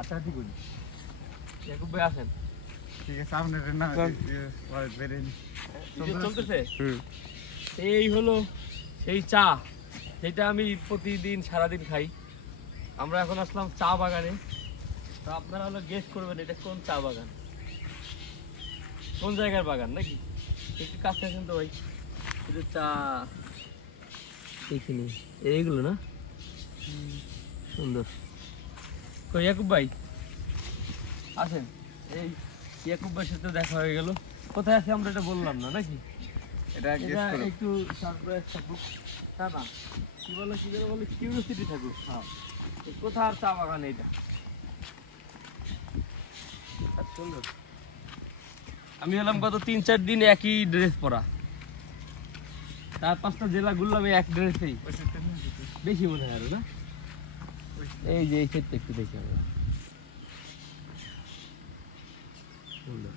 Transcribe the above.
হাঁটাহাঁটি করি। ইয়াকুব ভাই আসেন। ঠিক আছে, আপনার না চলতেছে। এই হলো সেই চা যেটা আমি প্রতিদিন সারাদিন খাই। আমরা এখন আসলাম চা বাগানে। তো আপনারা হলো গেস করবেন এটা কোন চা বাগান, কোন জায়গার বাগান নাকি। একটু কাছে আসেন তো ভাই। এটা চা এইখানে, এইগুলো না সুন্দর। তো ইয়াকুব ভাই আসেন। এই ইয়াকুব ভাইয়ের সাথে দেখা হয়ে গেল। কোথায় আছে আমরা এটা বললাম না নাকি। এটা এটা একটু সারপ্রাইজ থাকুক। না না, কি বলে কি যেন বলে, কিউরিওসিটি থাকুক। হ্যাঁ, কোথার চা বাগান এটা। সুন্দর। আমি হলাম গত 3-4 দিন একই ড্রেস পরা, 4-5টা জেলা ঘুরলাম এই এক ড্রেসেই। বেশি মনে হয় আরো না। এই যে এই সেটটা একটু দেখি আমরা। সুন্দর।